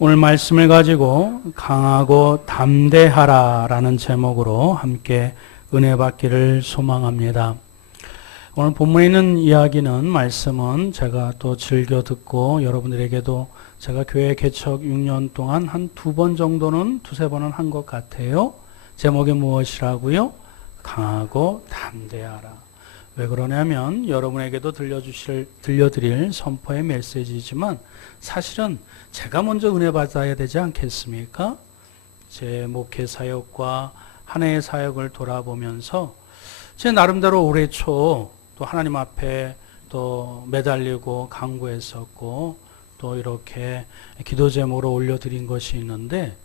오늘 말씀을 가지고 강하고 담대하라라는 제목으로 함께 은혜 받기를 소망합니다. 오늘 본문에 있는 이야기는 말씀은 제가 또 즐겨 듣고 여러분들에게도 제가 교회 개척 6년 동안 한 2번 정도는 두세 번은 한 것 같아요. 제목이 무엇이라고요? 강하고 담대하라. 왜 그러냐면 여러분에게도 들려드릴 선포의 메시지지만 사실은 제가 먼저 은혜 받아야 되지 않겠습니까? 제 목회 사역과 한 해의 사역을 돌아보면서 제 나름대로 올해 초 또 하나님 앞에 또 매달리고 간구했었고 또 이렇게 기도 제목으로 올려드린 것이 있는데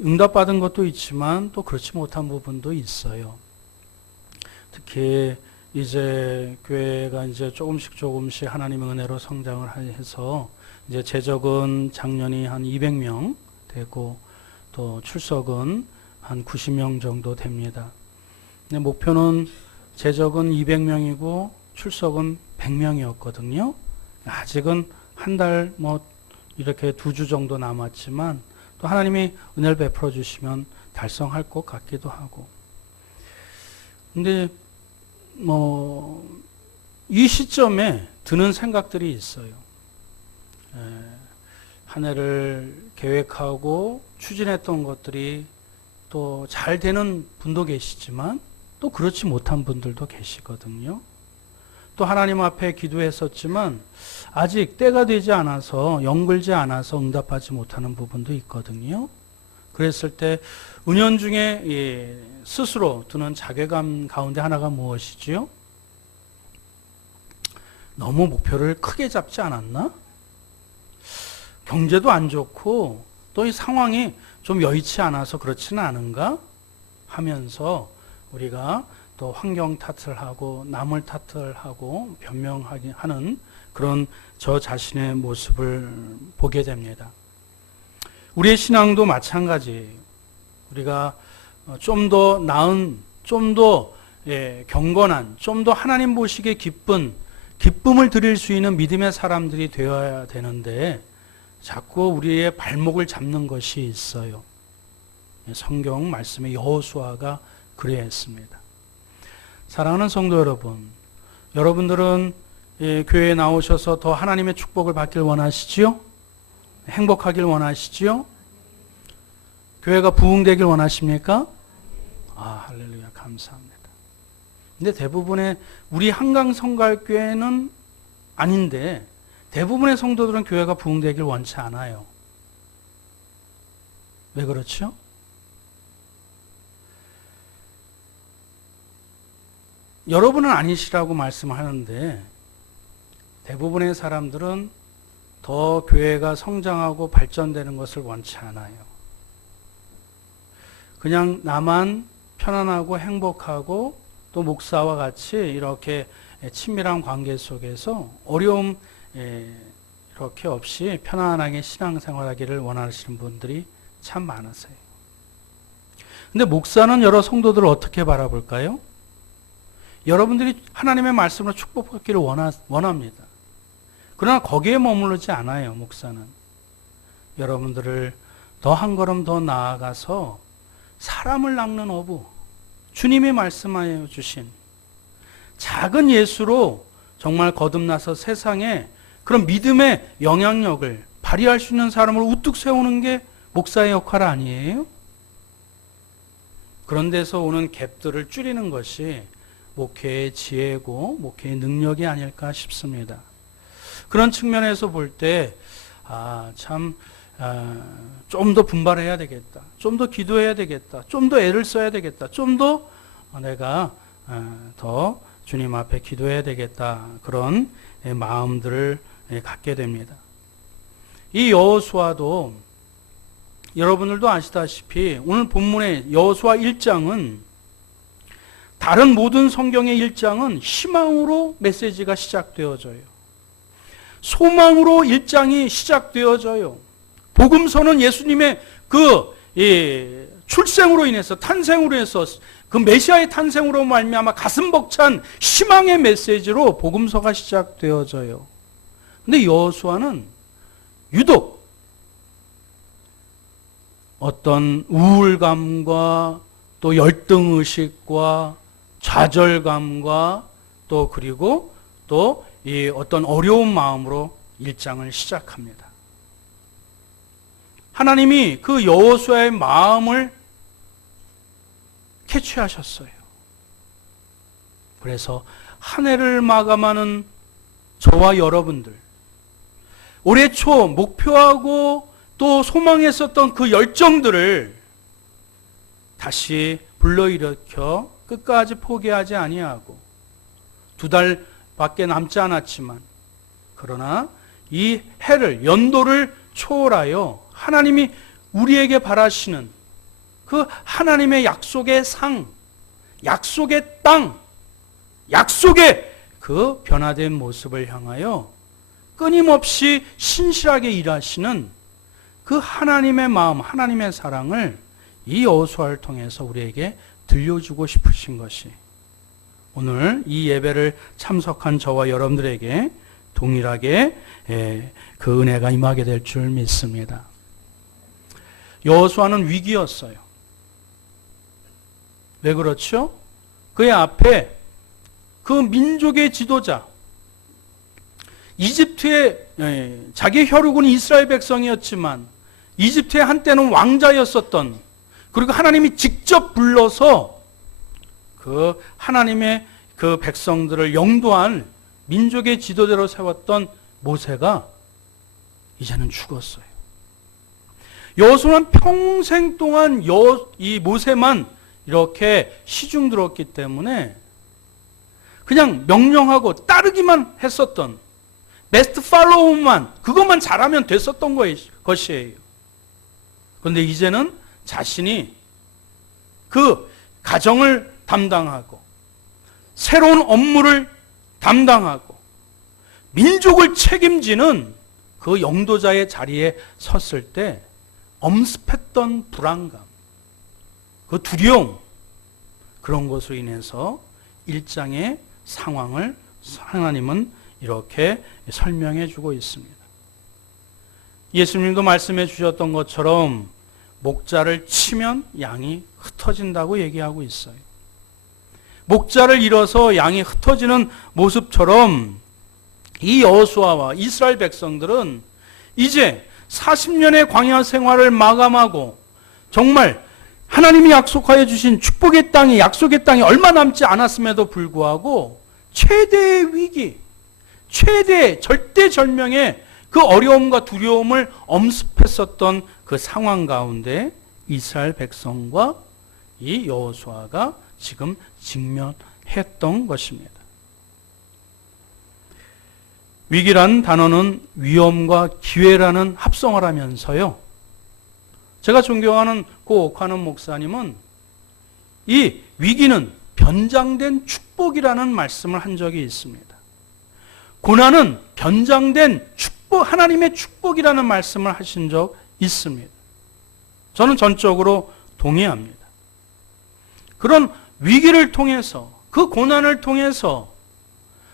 응답받은 것도 있지만 또 그렇지 못한 부분도 있어요. 특히 이제 교회가 이제 조금씩 하나님의 은혜로 성장을 해서 이제 재적은 작년이 한 200명 되고 또 출석은 한 90명 정도 됩니다. 근데 목표는 재적은 200명이고 출석은 100명이었거든요. 아직은 한 달 이렇게 2주 정도 남았지만 또 하나님이 은혜를 베풀어 주시면 달성할 것 같기도 하고. 근데 이 시점에 드는 생각들이 있어요. 한 해를 계획하고 추진했던 것들이 또 잘 되는 분도 계시지만 또 그렇지 못한 분들도 계시거든요. 또 하나님 앞에 기도했었지만 아직 때가 되지 않아서 영글지 않아서 응답하지 못하는 부분도 있거든요. 그랬을 때 은연중에 스스로 드는 자괴감 가운데 하나가 무엇이지요? 너무 목표를 크게 잡지 않았나? 경제도 안 좋고 또 이 상황이 좀 여의치 않아서 그렇지는 않은가? 하면서 우리가 또 환경 탓을 하고 남을 탓을 하고 변명하는 그런 저 자신의 모습을 보게 됩니다. 우리의 신앙도 마찬가지. 우리가 좀 더 나은, 좀 더 경건한, 좀 더 하나님 보시기에 기쁨을 드릴 수 있는 믿음의 사람들이 되어야 되는데 자꾸 우리의 발목을 잡는 것이 있어요. 성경 말씀의 여호수아가 그래야 했습니다. 사랑하는 성도 여러분, 여러분들은 교회에 나오셔서 더 하나님의 축복을 받길 원하시지요? 행복하길 원하시지요? 교회가 부흥되길 원하십니까? 할렐루야, 감사합니다. 근데 대부분의 우리 한강성갈교회는 아닌데 대부분의 성도들은 교회가 부흥되길 원치 않아요. 왜 그렇죠? 여러분은 아니시라고 말씀하는데 대부분의 사람들은 더 교회가 성장하고 발전되는 것을 원치 않아요. 그냥 나만 편안하고 행복하고 또 목사와 같이 이렇게 친밀한 관계 속에서 어려움 이렇게 없이 편안하게 신앙생활하기를 원하시는 분들이 참 많으세요. 근데 목사는 여러 성도들을 어떻게 바라볼까요? 여러분들이 하나님의 말씀으로 축복받기를 원합니다. 그러나 거기에 머무르지 않아요, 목사는. 여러분들을 더 한 걸음 더 나아가서 사람을 낚는 어부, 주님이 말씀하여 주신 작은 예수로 정말 거듭나서 세상에 그런 믿음의 영향력을 발휘할 수 있는 사람을 우뚝 세우는 게 목사의 역할 아니에요? 그런 데서 오는 갭들을 줄이는 것이 목회의 지혜고 목회의 능력이 아닐까 싶습니다. 그런 측면에서 볼 때 좀 더 분발해야 되겠다. 좀 더 기도해야 되겠다. 좀 더 애를 써야 되겠다. 좀 더 내가 더 주님 앞에 기도해야 되겠다. 그런 마음들을 갖게 됩니다. 이 여호수아도 여러분들도 아시다시피 오늘 본문의 여호수아 1장은 다른 모든 성경의 1장은 희망으로 메시지가 시작되어져요. 소망으로 1장이 시작되어져요. 복음서는 예수님의 출생으로 인해서 탄생으로 해서 그 메시아의 탄생으로 말미암아 가슴 벅찬 희망의 메시지로 복음서가 시작되어져요. 근데 여호수아는 유독 어떤 우울감과 또 열등의식과 좌절감과 또 그리고 또 이 어떤 어려운 마음으로 1장을 시작합니다. 하나님이 그 여호수아의 마음을 캐치하셨어요. 그래서 한 해를 마감하는 저와 여러분들, 올해 초 목표하고 또 소망했었던 그 열정들을 다시 불러일으켜 끝까지 포기하지 아니하고 2달밖에 남지 않았지만 그러나 이 해를 연도를 초월하여 하나님이 우리에게 바라시는 그 하나님의 약속의 상, 약속의 땅, 약속의 그 변화된 모습을 향하여 끊임없이 신실하게 일하시는 그 하나님의 마음, 하나님의 사랑을 이 여호수아를 통해서 우리에게 들려주고 싶으신 것이 오늘 이 예배를 참석한 저와 여러분들에게 동일하게 그 은혜가 임하게 될 줄 믿습니다. 여호수아는 위기였어요. 왜 그렇죠? 그의 앞에 그 민족의 지도자, 이집트의 자기 혈육은 이스라엘 백성이었지만 이집트의 한때는 왕자였었던, 그리고 하나님이 직접 불러서 그 하나님의 그 백성들을 영도한 민족의 지도자로 세웠던 모세가 이제는 죽었어요. 여호수아는 평생 동안 이 모세만 이렇게 시중 들었기 때문에 그냥 명령하고 따르기만 했었던, 베스트 팔로우만, 그것만 잘하면 됐었던 것이에요. 그런데 이제는 자신이 그 가정을 담당하고 새로운 업무를 담당하고 민족을 책임지는 그 영도자의 자리에 섰을 때 엄습했던 불안감, 그 두려움, 그런 것으로 인해서 1장의 상황을 하나님은 이렇게 설명해 주고 있습니다. 예수님도 말씀해 주셨던 것처럼 목자를 치면 양이 흩어진다고 얘기하고 있어요. 목자를 잃어서 양이 흩어지는 모습처럼 이 여호수아와 이스라엘 백성들은 이제 40년의 광야 생활을 마감하고 정말 하나님이 약속하여 주신 축복의 땅이, 약속의 땅이 얼마 남지 않았음에도 불구하고 최대의 위기, 최대 절대절명의 그 어려움과 두려움을 엄습했었던 그 상황 가운데 이스라엘 백성과 이 여호수아가 지금 직면했던 것입니다. 위기란 단어는 위험과 기회라는 합성을 하면서요, 제가 존경하는 고 옥하는 목사님은 이 위기는 변장된 축복이라는 말씀을 한 적이 있습니다. 고난은 변장된 축복, 하나님의 축복이라는 말씀을 하신 적 있습니다. 저는 전적으로 동의합니다. 그런 위기를 통해서, 그 고난을 통해서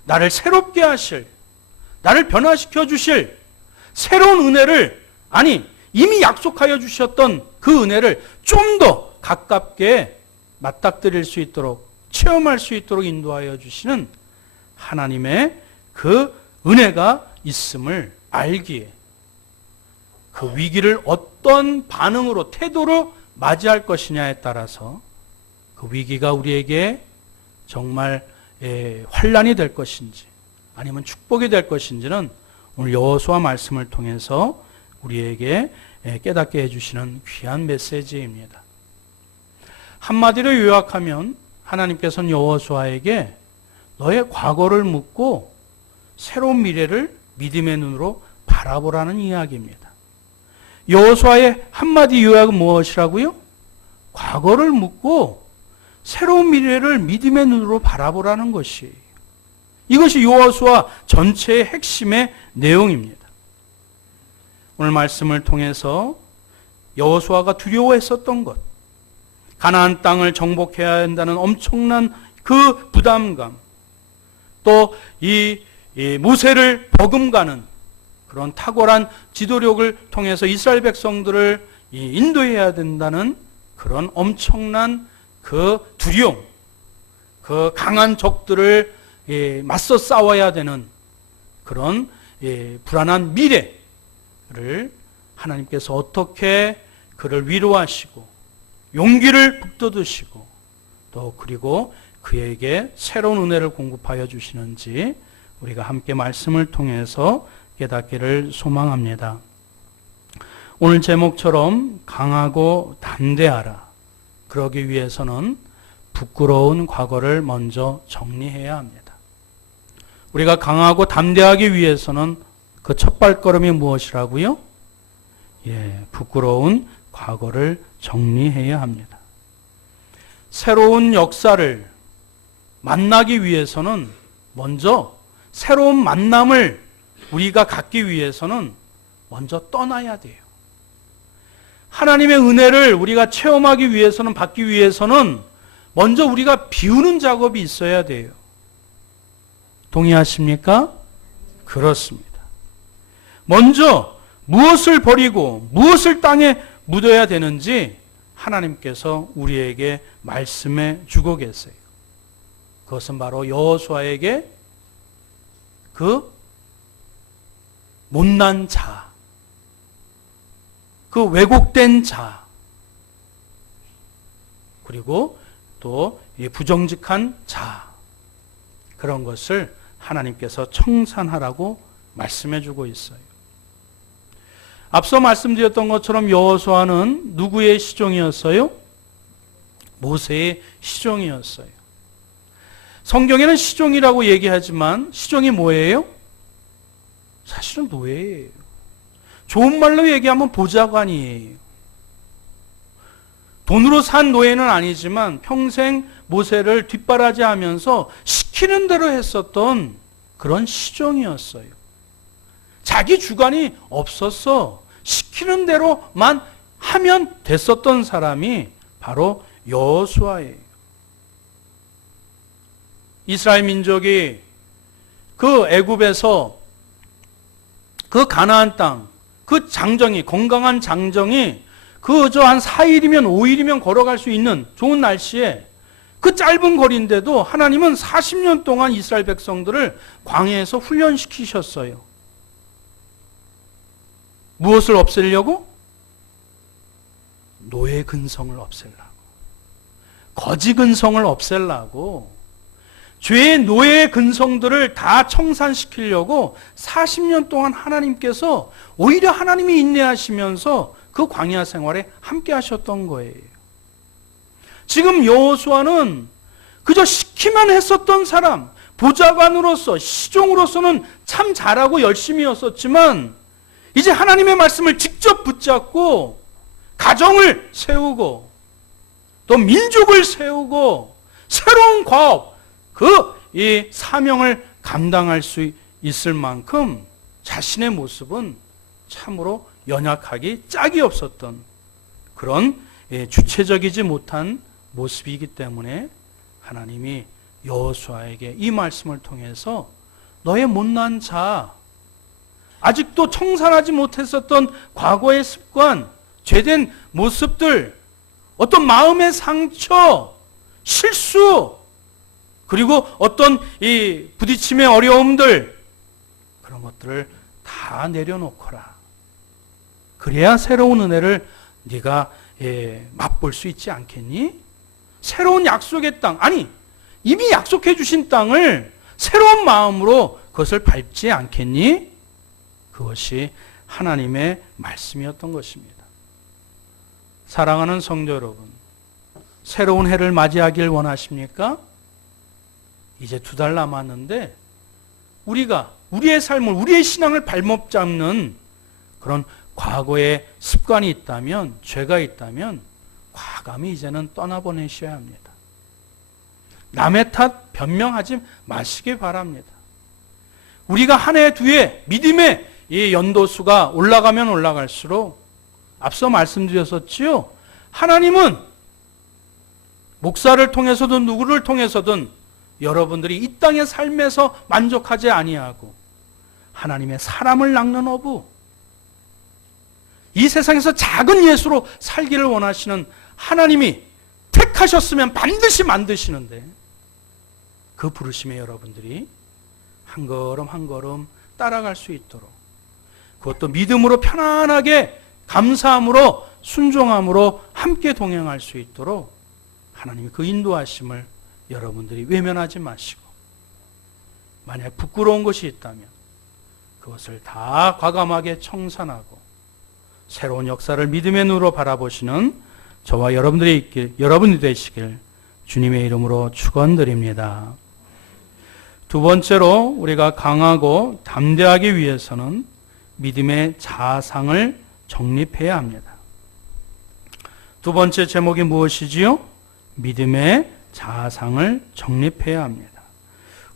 나를 새롭게 하실, 나를 변화시켜 주실 새로운 은혜를, 아니 이미 약속하여 주셨던 그 은혜를 좀 더 가깝게 맞닥뜨릴 수 있도록, 체험할 수 있도록 인도하여 주시는 하나님의 그 은혜가 있음을 알기에 그 위기를 어떤 반응으로, 태도로 맞이할 것이냐에 따라서 그 위기가 우리에게 정말 환난이 될 것인지 아니면 축복이 될 것인지는 오늘 여호수아 말씀을 통해서 우리에게 깨닫게 해주시는 귀한 메시지입니다. 한마디로 요약하면 하나님께서는 여호수아에게 너의 과거를 묻고 새로운 미래를 믿음의 눈으로 바라보라는 이야기입니다. 여호수아의 한마디 요약은 무엇이라고요? 과거를 묻고 새로운 미래를 믿음의 눈으로 바라보라는 것이에요. 이것이 여호수아 전체의 핵심의 내용입니다. 오늘 말씀을 통해서 여호수아가 두려워했었던 것, 가나안 땅을 정복해야 한다는 엄청난 그 부담감, 또 이 모세를 버금가는 그런 탁월한 지도력을 통해서 이스라엘 백성들을 인도해야 된다는 그런 엄청난 그 두려움, 그 강한 적들을 맞서 싸워야 되는 그런 불안한 미래를 하나님께서 어떻게 그를 위로하시고 용기를 북돋으시고 또 그리고 그에게 새로운 은혜를 공급하여 주시는지 우리가 함께 말씀을 통해서 깨닫기를 소망합니다. 오늘 제목처럼 강하고 담대하라. 그러기 위해서는 부끄러운 과거를 먼저 정리해야 합니다. 우리가 강하고 담대하기 위해서는 그 첫 발걸음이 무엇이라고요? 부끄러운 과거를 정리해야 합니다. 새로운 역사를 만나기 위해서는 먼저 새로운 만남을 우리가 갖기 위해서는 먼저 떠나야 돼요. 하나님의 은혜를 우리가 체험하기 위해서는, 받기 위해서는 먼저 우리가 비우는 작업이 있어야 돼요. 동의하십니까? 그렇습니다. 먼저 무엇을 버리고 무엇을 땅에 묻어야 되는지 하나님께서 우리에게 말씀해 주고 계세요. 그것은 바로 여호수아에게 그 못난 자, 그 왜곡된 자, 그리고 또 부정직한 자, 그런 것을 하나님께서 청산하라고 말씀해 주고 있어요. 앞서 말씀드렸던 것처럼 여호수아는 누구의 시종이었어요? 모세의 시종이었어요. 성경에는 시종이라고 얘기하지만 시종이 뭐예요? 사실은 노예예요. 좋은 말로 얘기하면 보좌관이에요. 돈으로 산 노예는 아니지만 평생 모세를 뒷바라지하면서 시키는 대로 했었던 그런 시종이었어요. 자기 주관이 없었어. 시키는 대로만 하면 됐었던 사람이 바로 여호수아예요. 이스라엘 민족이 그 애굽에서 그 가나안 땅, 그 장정이, 건강한 장정이 그저 한 4일이면 5일이면 걸어갈 수 있는 좋은 날씨에 그 짧은 거리인데도 하나님은 40년 동안 이스라엘 백성들을 광야에서 훈련시키셨어요. 무엇을 없애려고? 노예 근성을 없애려고. 거지 근성을 없애려고. 죄의 노예의 근성들을 다 청산시키려고 40년 동안 하나님께서 오히려 하나님이 인내하시면서 그 광야 생활에 함께 하셨던 거예요. 지금 여호수아는 그저 시키만 했었던 사람, 보좌관으로서, 시종으로서는 참 잘하고 열심히였었지만 이제 하나님의 말씀을 직접 붙잡고 가정을 세우고 또 민족을 세우고 새로운 과업, 이 사명을 감당할 수 있을 만큼 자신의 모습은 참으로 연약하기 짝이 없었던 그런 주체적이지 못한 모습이기 때문에 하나님이 여호수아에게 이 말씀을 통해서 너의 못난 자, 아직도 청산하지 못했었던 과거의 습관, 죄된 모습들, 어떤 마음의 상처, 실수, 그리고 어떤 이 부딪힘의 어려움들, 그런 것들을 다 내려놓거라. 그래야 새로운 은혜를 네가 맛볼 수 있지 않겠니? 새로운 약속의 땅, 아니 이미 약속해 주신 땅을 새로운 마음으로 그것을 밟지 않겠니? 그것이 하나님의 말씀이었던 것입니다. 사랑하는 성도 여러분, 새로운 해를 맞이하길 원하십니까? 이제 2달 남았는데 우리가 우리의 삶을, 우리의 신앙을 발목 잡는 그런 과거의 습관이 있다면, 죄가 있다면 과감히 이제는 떠나보내셔야 합니다. 남의 탓 변명하지 마시기 바랍니다. 우리가 한 해, 2해 믿음의 이 연도수가 올라가면 올라갈수록 앞서 말씀드렸었지요. 하나님은 목사를 통해서든 누구를 통해서든 여러분들이 이 땅의 삶에서 만족하지 아니하고 하나님의 사람을 낚는 어부, 이 세상에서 작은 예수로 살기를 원하시는 하나님이 택하셨으면 반드시 만드시는데 그 부르심에 여러분들이 한 걸음 한 걸음 따라갈 수 있도록, 그것도 믿음으로 편안하게 감사함으로 순종함으로 함께 동행할 수 있도록 하나님이 그 인도하심을 여러분들이 외면하지 마시고, 만약 부끄러운 것이 있다면 그것을 다 과감하게 청산하고 새로운 역사를 믿음의 눈으로 바라보시는 저와 여러분이 되시길 주님의 이름으로 축원드립니다. 두 번째로 우리가 강하고 담대하기 위해서는 믿음의 자상을 정립해야 합니다. 두 번째 제목이 무엇이지요? 믿음의 자상을 정립해야 합니다.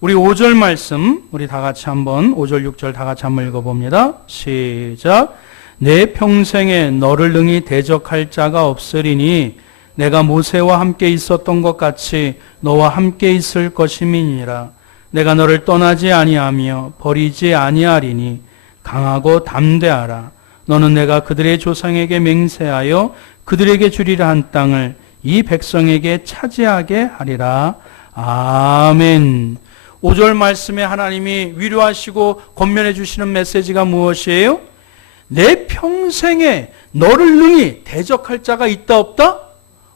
우리 5절 말씀, 우리 다 같이 한번 5절 6절 다 같이 한번 읽어봅니다. 시작. 내 평생에 너를 능히 대적할 자가 없으리니 내가 모세와 함께 있었던 것 같이 너와 함께 있을 것임이니라. 내가 너를 떠나지 아니하며 버리지 아니하리니 강하고 담대하라. 너는 내가 그들의 조상에게 맹세하여 그들에게 주리라 한 땅을 이 백성에게 차지하게 하리라. 아멘. 5절 말씀에 하나님이 위로하시고 권면해 주시는 메시지가 무엇이에요? 내 평생에 너를 능히 대적할 자가 있다 없다?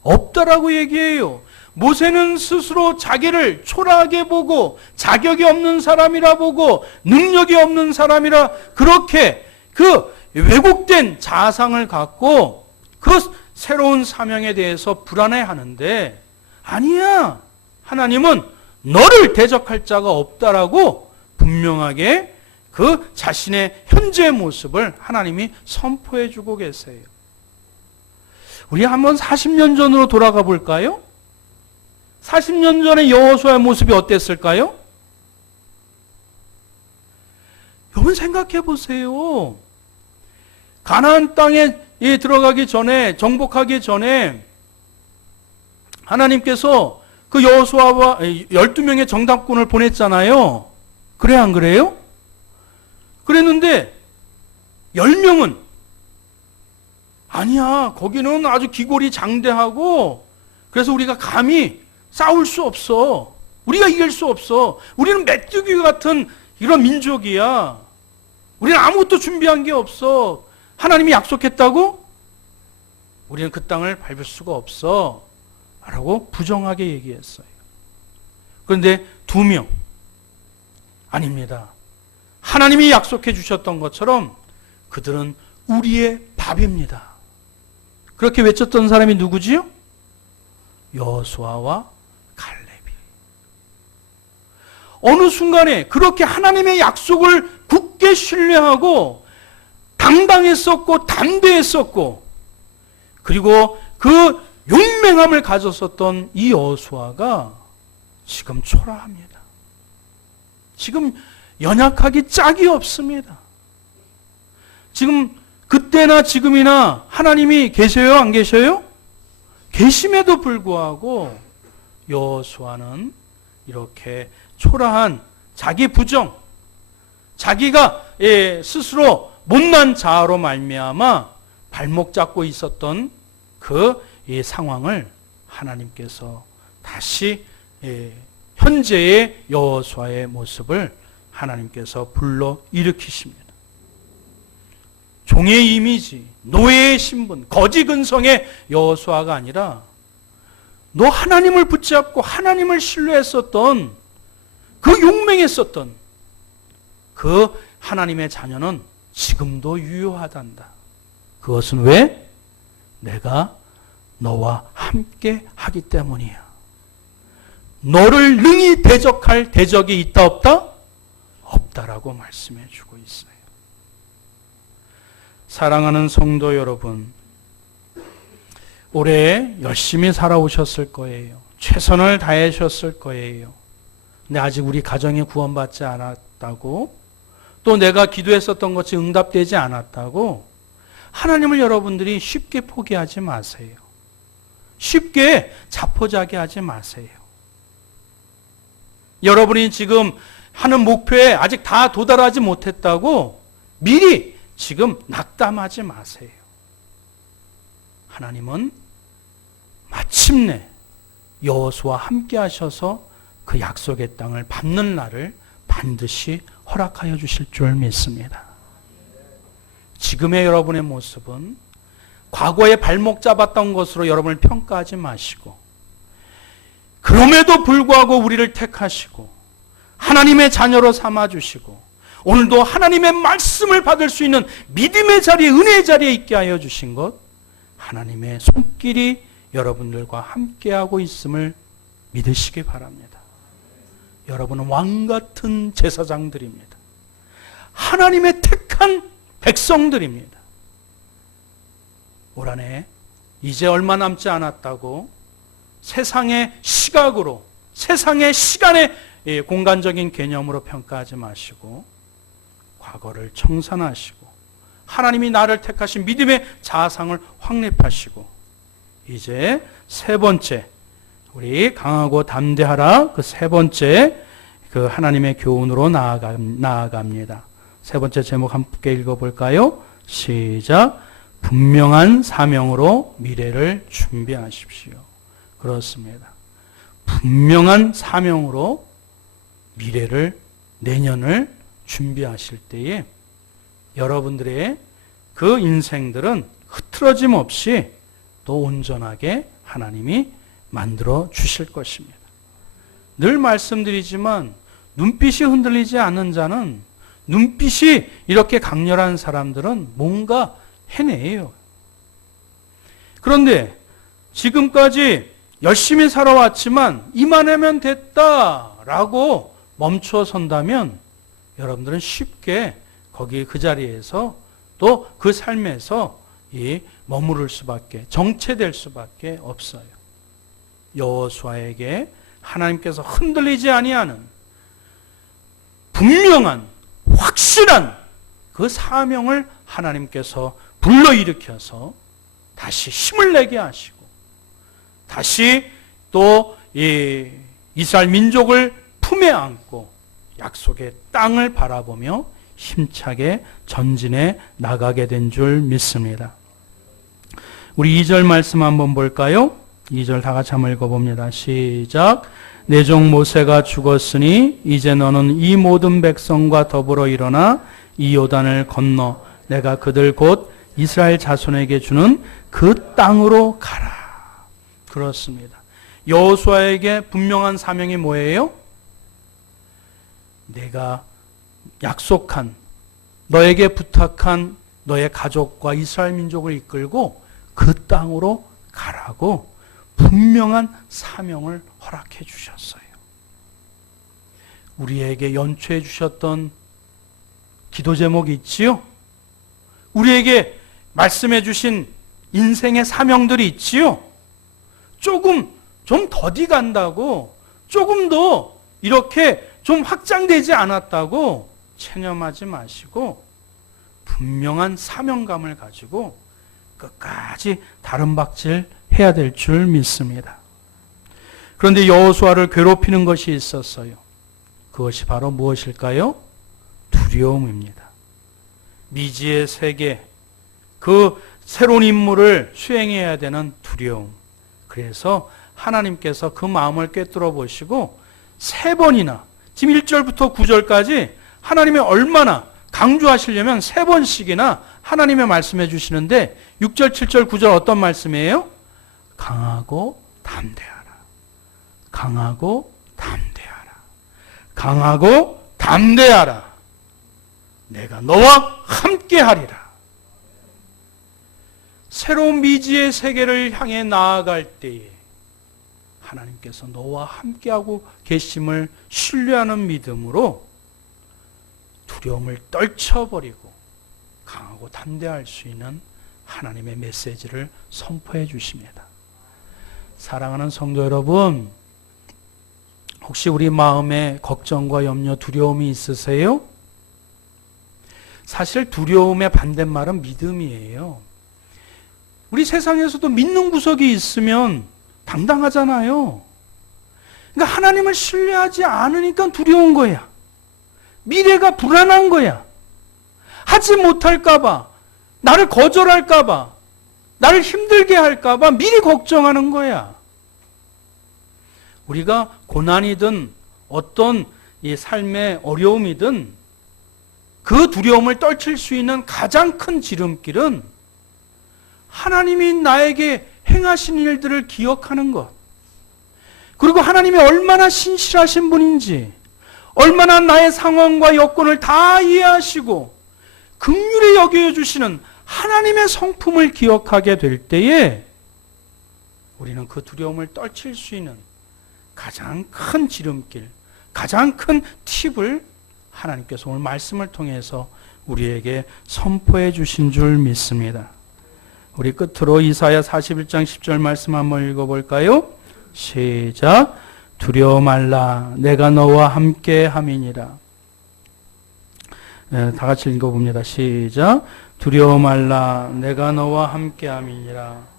없다라고 얘기해요. 모세는 스스로 자기를 초라하게 보고 자격이 없는 사람이라 보고 능력이 없는 사람이라 그렇게 그 왜곡된 자상을 갖고 그 새로운 사명에 대해서 불안해하는데, 아니야, 하나님은 너를 대적할 자가 없다라고 분명하게 그 자신의 현재 모습을 하나님이 선포해 주고 계세요. 우리 한번 40년 전으로 돌아가 볼까요? 40년 전에 여호수아의 모습이 어땠을까요? 여러분 생각해 보세요. 가나안 땅에 들어가기 전에, 정복하기 전에 하나님께서 그 여호수아와 12명의 정탐꾼을 보냈잖아요. 그래 안 그래요? 그랬는데 10명은 아니야, 거기는 아주 기골이 장대하고 그래서 우리가 감히 싸울 수 없어. 우리가 이길 수 없어. 우리는 메뚜기 같은 이런 민족이야. 우리는 아무것도 준비한 게 없어. 하나님이 약속했다고? 우리는 그 땅을 밟을 수가 없어. 라고 부정하게 얘기했어요. 그런데 2명, 아닙니다. 하나님이 약속해 주셨던 것처럼 그들은 우리의 밥입니다. 그렇게 외쳤던 사람이 누구지요? 여호수아와 갈렙이. 어느 순간에 그렇게 하나님의 약속을 굳게 신뢰하고 당당했었고 담대했었고 그리고 그 용맹함을 가졌었던 이 여호수아가 지금 초라합니다. 지금 연약하기 짝이 없습니다. 지금 그때나 지금이나 하나님이 계세요? 안 계셔요? 계심에도 불구하고 여호수아는 이렇게 초라한 자기 부정, 자기가 스스로 못난 자아로 말미암아 발목 잡고 있었던 그 상황을 하나님께서 다시 현재의 여호수아의 모습을 하나님께서 불러 일으키십니다. 종의 이미지, 노예의 신분, 거지 근성의 여호수아가 아니라 너 하나님을 붙잡고 하나님을 신뢰했었던 그 용맹했었던 그 하나님의 자녀는 지금도 유효하단다. 그것은 왜? 내가 너와 함께 하기 때문이야. 너를 능히 대적할 대적이 있다 없다? 없다라고 말씀해 주고 있어요. 사랑하는 성도 여러분, 올해 열심히 살아오셨을 거예요. 최선을 다하셨을 거예요. 근데 아직 우리 가정이 구원받지 않았다고, 또 내가 기도했었던 것이 응답되지 않았다고 하나님을 여러분들이 쉽게 포기하지 마세요. 쉽게 자포자기 하지 마세요. 여러분이 지금 하는 목표에 아직 다 도달하지 못했다고 미리 지금 낙담하지 마세요. 하나님은 마침내 여호수아와 함께 하셔서 그 약속의 땅을 받는 날을 반드시 허락하여 주실 줄 믿습니다. 지금의 여러분의 모습은 과거에 발목 잡았던 것으로 여러분을 평가하지 마시고, 그럼에도 불구하고 우리를 택하시고 하나님의 자녀로 삼아주시고 오늘도 하나님의 말씀을 받을 수 있는 믿음의 자리에, 은혜의 자리에 있게 하여 주신 것, 하나님의 손길이 여러분들과 함께하고 있음을 믿으시기 바랍니다. 여러분은 왕같은 제사장들입니다. 하나님의 택한 백성들입니다. 올 한해 이제 얼마 남지 않았다고 세상의 시각으로, 세상의 시간의 공간적인 개념으로 평가하지 마시고 과거를 청산하시고 하나님이 나를 택하신 믿음의 자상을 확립하시고 이제 세 번째, 우리 강하고 담대하라, 그 세 번째 그 하나님의 교훈으로 나아갑니다. 세 번째 제목 함께 읽어볼까요? 시작. 분명한 사명으로 미래를 준비하십시오. 그렇습니다. 분명한 사명으로 미래를, 내년을 준비하실 때에 여러분들의 그 인생들은 흐트러짐 없이 또 온전하게 하나님이 만들어 주실 것입니다. 늘 말씀드리지만 눈빛이 흔들리지 않는 자는, 눈빛이 이렇게 강렬한 사람들은 뭔가 해내요. 그런데 지금까지 열심히 살아왔지만 이만하면 됐다라고 멈춰 선다면 여러분들은 쉽게 거기 그 자리에서 또 그 삶에서 머무를 수밖에, 정체될 수밖에 없어요. 여호수아에게 하나님께서 흔들리지 아니하는 분명한 확실한 그 사명을 하나님께서 불러일으켜서 다시 힘을 내게 하시고 다시 또 이스라엘 민족을 품에 안고 약속의 땅을 바라보며 힘차게 전진해 나가게 된 줄 믿습니다. 우리 2절 말씀 한번 볼까요? 2절 다 같이 한번 읽어봅니다. 시작. 내 종 모세가 죽었으니 이제 너는 이 모든 백성과 더불어 일어나 이 요단을 건너 내가 그들 곧 이스라엘 자손에게 주는 그 땅으로 가라. 그렇습니다. 여호수아에게 분명한 사명이 뭐예요? 내가 약속한, 너에게 부탁한 너의 가족과 이스라엘 민족을 이끌고 그 땅으로 가라고 분명한 사명을 허락해 주셨어요. 우리에게 연초해 주셨던 기도 제목이 있지요? 우리에게 말씀해 주신 인생의 사명들이 있지요? 조금 좀 더디 간다고, 조금 더 이렇게 좀 확장되지 않았다고 체념하지 마시고 분명한 사명감을 가지고 끝까지 다름박질 해야 될 줄 믿습니다. 그런데 여호수아를 괴롭히는 것이 있었어요. 그것이 바로 무엇일까요? 두려움입니다. 미지의 세계, 그 새로운 임무를 수행해야 되는 두려움. 그래서 하나님께서 그 마음을 꿰뚫어 보시고 3번이나, 지금 1절부터 9절까지 하나님이 얼마나 강조하시려면 3번씩이나 하나님의 말씀해 주시는데 6절, 7절, 9절 어떤 말씀이에요? 강하고 담대하라. 강하고 담대하라. 강하고 담대하라. 내가 너와 함께 하리라. 새로운 미지의 세계를 향해 나아갈 때에 하나님께서 너와 함께하고 계심을 신뢰하는 믿음으로 두려움을 떨쳐버리고 강하고 담대할 수 있는 하나님의 메시지를 선포해 주십니다. 사랑하는 성도 여러분, 혹시 우리 마음에 걱정과 염려, 두려움이 있으세요? 사실 두려움의 반대말은 믿음이에요. 우리 세상에서도 믿는 구석이 있으면 당당하잖아요. 그러니까 하나님을 신뢰하지 않으니까 두려운 거야. 미래가 불안한 거야. 하지 못할까봐, 나를 거절할까봐, 나를 힘들게 할까봐 미리 걱정하는 거야. 우리가 고난이든 어떤 이 삶의 어려움이든 그 두려움을 떨칠 수 있는 가장 큰 지름길은 하나님이 나에게 행하신 일들을 기억하는 것. 그리고 하나님이 얼마나 신실하신 분인지, 얼마나 나의 상황과 여건을 다 이해하시고 긍휼히 여겨주시는 하나님의 성품을 기억하게 될 때에 우리는 그 두려움을 떨칠 수 있는 가장 큰 지름길, 가장 큰 팁을 하나님께서 오늘 말씀을 통해서 우리에게 선포해 주신 줄 믿습니다. 우리 끝으로 이사야 41장 10절 말씀 한번 읽어볼까요? 시작. 두려워 말라 내가 너와 함께 함이니라. 네, 다 같이 읽어봅니다. 시작. 두려워 말라 내가 너와 함께 함이니라.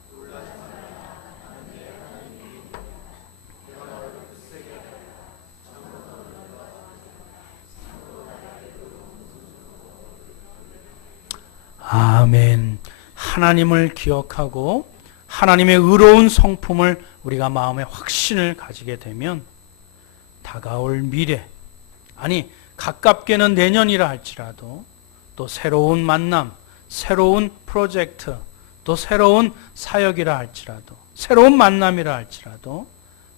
아멘. 하나님을 기억하고 하나님의 의로운 성품을 우리가 마음에 확신을 가지게 되면 다가올 미래, 아니 가깝게는 내년이라 할지라도 또 새로운 만남, 새로운 프로젝트, 또 새로운 사역이라 할지라도 새로운 만남이라 할지라도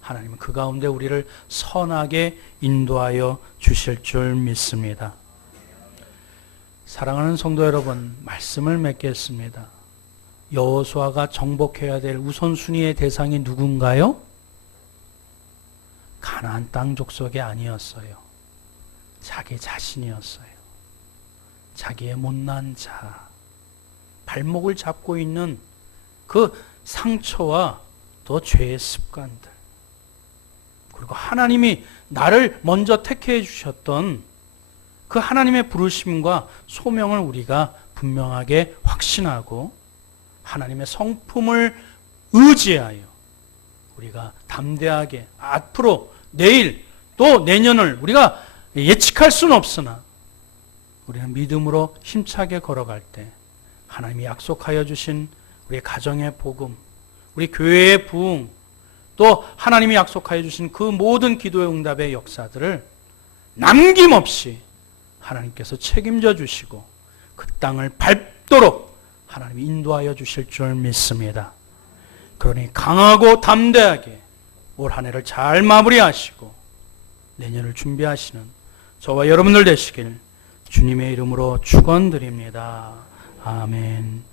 하나님은 그 가운데 우리를 선하게 인도하여 주실 줄 믿습니다. 사랑하는 성도 여러분, 말씀을 맺겠습니다. 여호수아가 정복해야 될 우선순위의 대상이 누군가요? 가나안 땅 족속이 아니었어요. 자기 자신이었어요. 자기의 못난 자, 발목을 잡고 있는 그 상처와 또 죄의 습관들, 그리고 하나님이 나를 먼저 택해 주셨던 그 하나님의 부르심과 소명을 우리가 분명하게 확신하고 하나님의 성품을 의지하여 우리가 담대하게 앞으로 내일 또 내년을 우리가 예측할 수는 없으나 우리는 믿음으로 힘차게 걸어갈 때 하나님이 약속하여 주신 우리 가정의 복음, 우리 교회의 부흥, 또 하나님이 약속하여 주신 그 모든 기도의 응답의 역사들을 남김없이 하나님께서 책임져 주시고 그 땅을 밟도록 하나님이 인도하여 주실 줄 믿습니다. 그러니 강하고 담대하게 올 한 해를 잘 마무리하시고 내년을 준비하시는 저와 여러분들 되시길 주님의 이름으로 축원드립니다. 아멘.